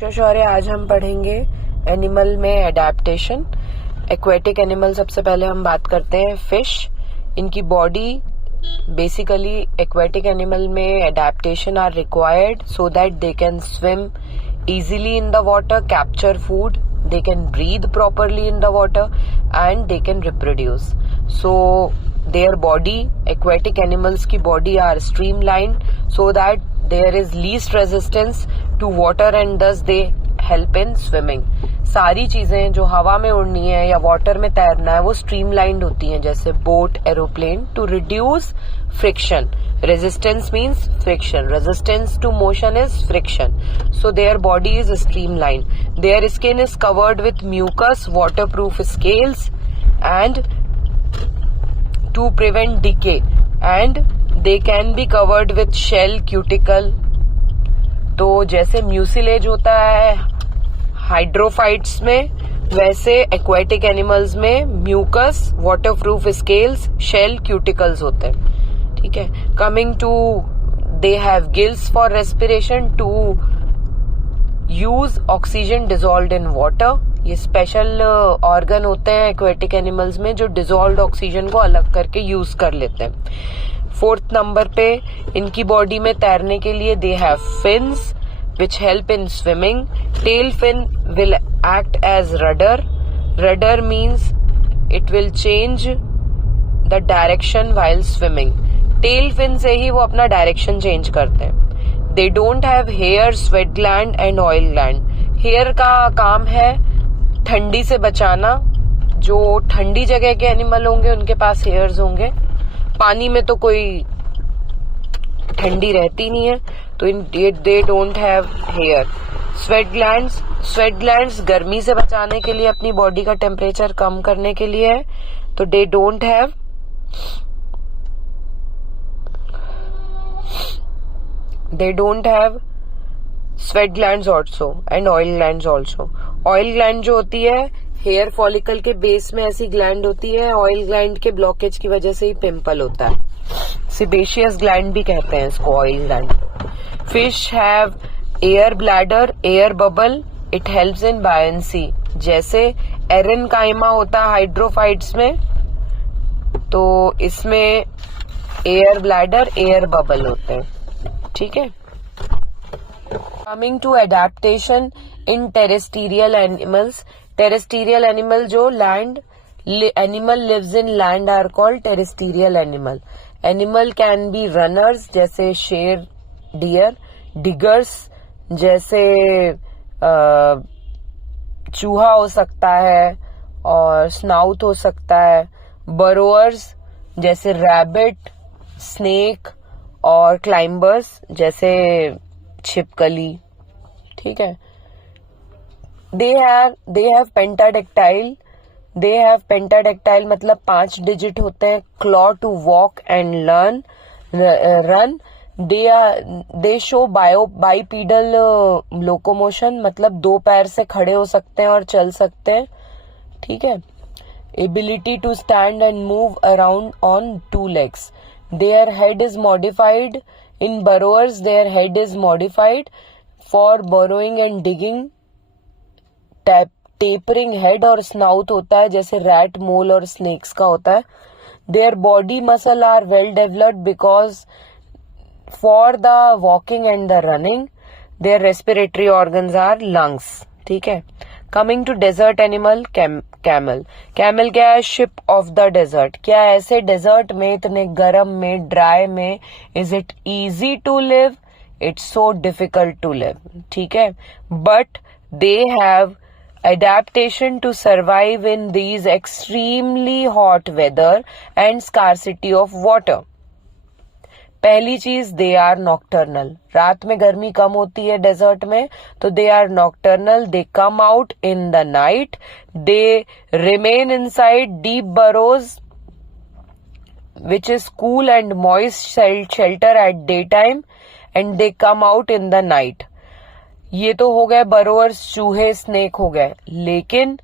शौर्य, आज हम पढ़ेंगे एनिमल में एडेप्टेशन। एक्वेटिक एनिमल सबसे पहले हम बात करते हैं फिश। इनकी बॉडी बेसिकली एक्वेटिक एनिमल में adaptation are required so that they can swim easily in the water, capture food, they can breathe properly in the water and they can reproduce. So their body, aquatic animals की body are streamlined so that there is least resistance to water and thus they help in swimming. सारी चीजें जो हवा में उड़नी है या water में तैरना है वो स्ट्रीमलाइंड होती हैं, जैसे boat, aeroplane, to reduce friction. Resistance means friction. Resistance to motion is friction. So their body is streamlined. Their skin is covered with mucus, waterproof scales and to prevent decay, and they can be covered with shell, cuticle. तो जैसे mucilage होता है hydrophytes में, वैसे aquatic animals में mucus, waterproof scales, shell, cuticles होते हैं. ठीक है. Coming to they have gills for respiration to use oxygen dissolved in water. ये स्पेशल ऑर्गन होते हैं एक्वेटिक एनिमल्स में जो डिजोल्व्ड ऑक्सीजन को अलग करके यूज कर लेते हैं. 4th नंबर पे इनकी बॉडी में तैरने के लिए they have fins which help in swimming. Tail fin will act as rudder. Rudder means it will change the direction while swimming. Tail fin से ही वो अपना direction change करते हैं. They don't have hair, sweat gland and oil gland. Hair का काम है ठंडी से बचाना. जो ठंडी जगह के एनिमल होंगे उनके पास हेयर्स होंगे. पानी में तो कोई ठंडी रहती नहीं है तो they don't have hair. Sweat glands गर्मी से बचाने के लिए, अपनी बॉडी का टेम्परेचर कम करने के लिए है, तो they don't have sweat glands also and oil glands also. Oil gland जो होती है हेयर फॉलिकल के बेस में ऐसी ग्लैंड होती है. ऑयल ग्लैंड के ब्लॉकेज की वजह से ही पिंपल होता है. सिबेशियस ग्लैंड भी कहते हैं इसको, oil gland. Fish have air bladder, air bubble, it helps in buoyancy. जैसे एरेनकाइमा होता है हाइड्रोफाइट्स में, तो इसमें एयर ब्लैडर, एयर बबल होते हैं. ठीक है. Coming to adaptation in terrestrial animals. Terrestrial animal जो land animal lives in land are called terrestrial animal. Animal can be runners जैसे शेर, डियर. डिगर्स जैसे चूहा हो सकता है और स्नाउथ हो सकता है. बरोअर्स जैसे रैबिट, स्नेक और क्लाइंबर्स जैसे छिपकली. ठीक है. They have pentadactyl. They have pentadactyl मतलब 5 डिजिट होते हैं. Claw to walk and run. They show bipedal locomotion मतलब 2 पैर से खड़े हो सकते हैं और चल सकते हैं. ठीक है. Ability to stand and move around on 2 legs. Their head is modified. In burrowers their head is modified for burrowing and digging. Tapering head और स्नाउथ होता है जैसे रैट, मोल और स्नेक्स का होता है. Their body muscle are well developed because for the walking and the running. Their respiratory organs are lungs. ठीक है. Coming to desert animal, camel. Camel क्या है? Ship of the desert. क्या ऐसे डेजर्ट में, इतने गर्म में, ड्राई में, is it easy to live? It's so difficult to live. ठीक है. But they have adaptation to survive in these extremely hot weather and scarcity of water. पहली चीज, they are nocturnal. रात में गर्मी कम होती है डेजर्ट में, तो they are nocturnal. They come out in the night. They remain inside deep burrows which is cool and moist shelter at daytime and they come out in the night. ये तो हो गए बरोअर्स, चूहे, स्नेक हो गए. लेकिन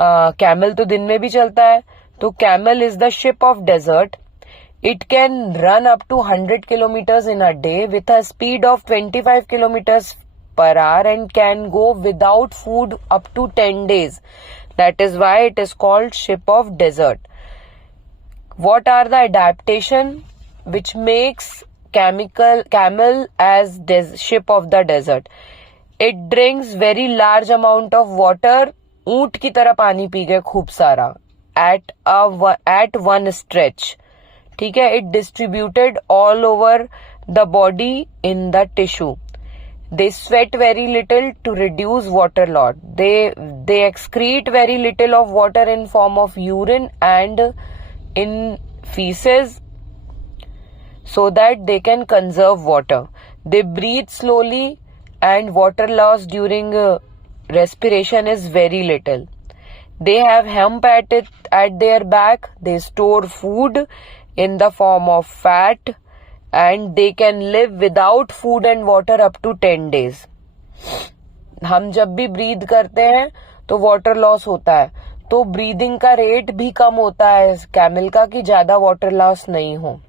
कैमल तो दिन में भी चलता है. तो camel is the ship of desert. It can run up to 100 kilometers in a day with a speed of 25 kilometers per hour and can go without food up to 10 days. That is why it is called ship of desert. What are the adaptation which makes camel as ship of the desert? It drinks very large amount of water. ऊंट की तरह पानी P गए खूब सारा at one stretch. ठीक है. It distributed all over the body in the tissue. They sweat very little to reduce water loss. They excrete very little of water in form of urine and in feces so that they can conserve water. They breathe slowly and water loss during respiration is very little. They have hump at their back. They store food in the form of fat and they can live without food and water up to 10 days. हम जब भी breathe करते हैं तो water loss होता है, तो breathing का रेट भी कम होता है कैमल का कि ज्यादा वाटर लॉस नहीं हो.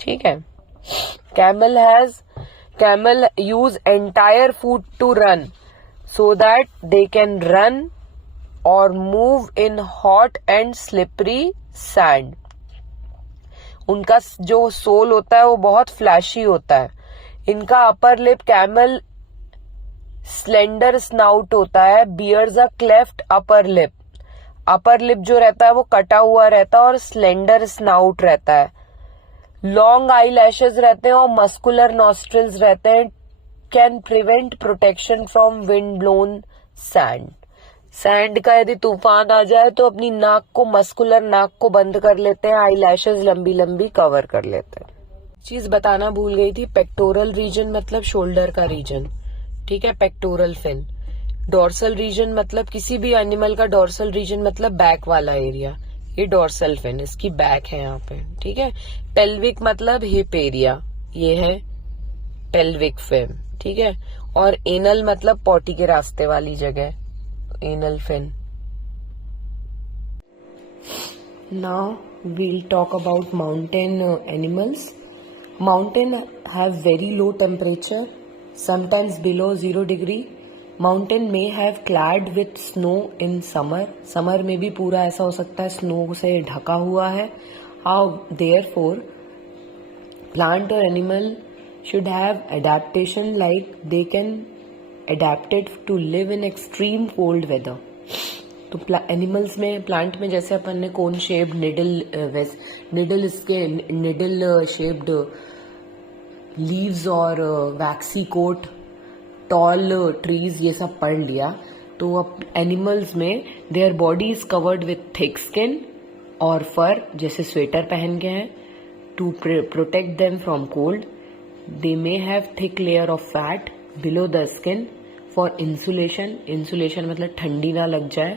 ठीक है. Camel use entire food to run so that they can run or move in hot and slippery sand. उनका जो सोल होता है वो बहुत फ्लैशी होता है. इनका upper lip camel slender snout होता है. Bears a cleft upper lip. Upper lip जो रहता है वो कटा हुआ रहता है और स्लेंडर स्नाउट रहता है. लॉन्ग आई लैशेज रहते हैं और मस्कुलर नॉस्ट्रिल्स रहते हैं. Can prevent protection from wind blown sand. Sand का यदि तूफान आ जाए तो अपनी नाक को, मस्कुलर नाक को बंद कर लेते हैं. आई लैशेज लंबी लंबी कवर कर लेते हैं. चीज बताना भूल गई थी. पेक्टोरल रीजन मतलब शोल्डर का रीजन. ठीक है. Pectoral fin. डोर्सल रीजन मतलब किसी भी एनिमल का डोर्सल रीजन मतलब बैक वाला एरिया. ये डोर्सल फिन, इसकी बैक है यहाँ पे. ठीक है. पेल्विक मतलब हिप एरिया. ये है पेल्विक फिन. ठीक है. और एनल मतलब पॉटी के रास्ते वाली जगह. Anal fin. Now we'll talk about mountain animals. Mountain have very low temperature, sometimes below 0 degree. Mountain may have clad with snow in summer. Summer में भी पूरा ऐसा हो सकता है स्नो से ढका हुआ है. How therefore plant or animal should have adaptation like they can adapted to live in extreme cold weather. तो एनिमल्स में, प्लांट में जैसे अपन ने कोन शेप्ड निडल शेप्ड लीव्स और वैक्सी कोट, टॉल ट्रीज, ये सब पढ़ लिया. तो अब एनिमल्स में their body is covered with thick skin और फर, जैसे स्वेटर पहन के हैं, to protect them from cold. They may have thick layer of fat below the skin for insulation. Insulation मतलब ठंडी ना लग जाए,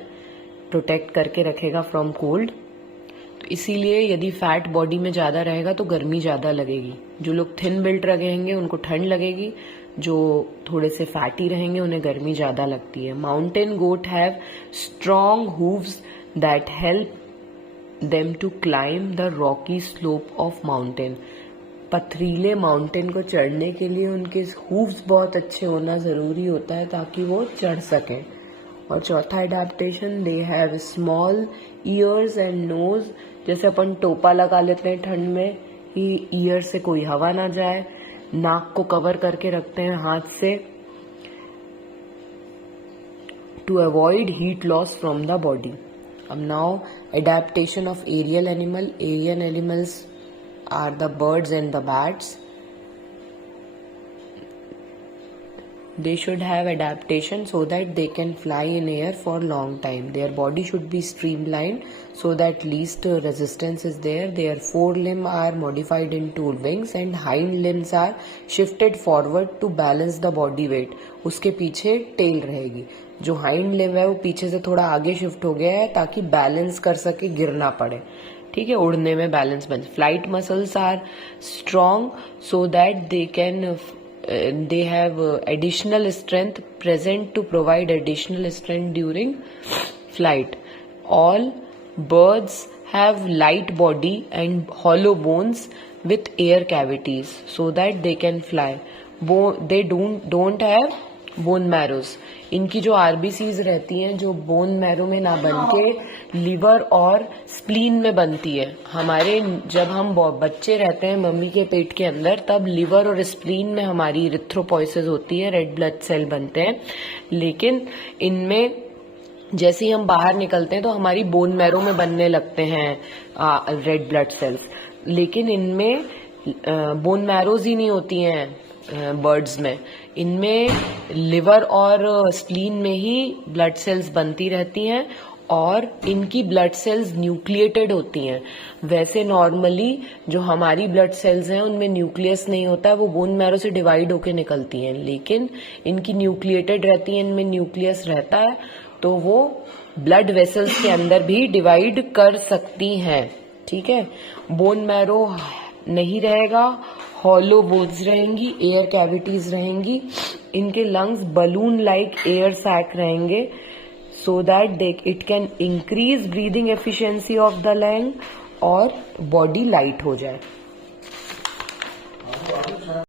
प्रोटेक्ट करके रखेगा फ्रॉम कोल्ड. तो इसीलिए यदि फैट बॉडी में ज्यादा रहेगा तो गर्मी ज्यादा लगेगी. जो लोग थिन बिल्ट रहेंगे उनको ठंड लगेगी, जो थोड़े से फैटी रहेंगे उन्हें गर्मी ज्यादा लगती है. Mountain goat have strong hooves that help them to climb the rocky slope of mountain. पथरीले माउंटेन को चढ़ने के लिए उनके हूव्स बहुत अच्छे होना जरूरी होता है ताकि वो चढ़ सकें. और चौथा adaptation, they have small ears and nose. जैसे अपन टोपा लगा लेते हैं ठंड में कि ईयर से कोई हवा ना जाए, नाक को कवर करके रखते हैं हाथ से to avoid heat loss from the body. अब now adaptation of aerial animal. Aerial animals are the birds and the bats. They should have adaptation so that they can fly in air for long time. Their body should be streamlined so that least resistance is there. Their forelimb are modified into wings and hind limbs are shifted forward to balance the body weight. उसके पीछे tell रहेगी. जो hind limb है वो पीछे से थोड़ा आगे शिफ्ट हो गया है ताकि बैलेंस कर सके, गिरना पड़े. ठीक है. उड़ने में बैलेंस बन. Flight muscles are strong so that they can they have additional strength present to provide additional strength during flight. All birds have light body and hollow bones with air cavities so that they can fly. They don't have bone marrows, इनकी जो RBCs रहती हैं जो bone marrow में ना बन के liver और स्प्लीन में बनती है। हमारे जब हम बच्चे रहते हैं मम्मी के पेट के अंदर, तब लिवर और स्प्लीन में हमारी इरिथ्रोपोइसिस होती है, रेड ब्लड सेल बनते हैं। लेकिन इनमें जैसे ही हम बाहर निकलते हैं तो हमारी बोन मैरो में बनने लगते हैं रेड ब्लड सेल्स। लेकिन इनमें बोन मैरोज ही नहीं होती हैं बर्ड्स में, इनमें लिवर और स्प्लीन में ही ब्लड सेल्स बनती रहती हैं और इनकी ब्लड सेल्स न्यूक्लिएटेड होती हैं। वैसे नॉर्मली जो हमारी ब्लड सेल्स हैं उनमें न्यूक्लियस नहीं होता है, वो बोन मैरो से डिवाइड होकर निकलती हैं। लेकिन इनकी न्यूक्लिएटेड रहती हैं, इनमें न्यूक्लियस रहता है, तो वो ब्लड वेसल्स के अंदर भी डिवाइड कर सकती हैं। ठीक है, बोन मैरो नहीं रहेगा, हॉलो बोन्स रहेंगी, एयर कैविटीज रहेंगी, इनके lungs balloon like air sac रहेंगे, so that it can increase breathing efficiency of the lung और बॉडी लाइट हो जाए।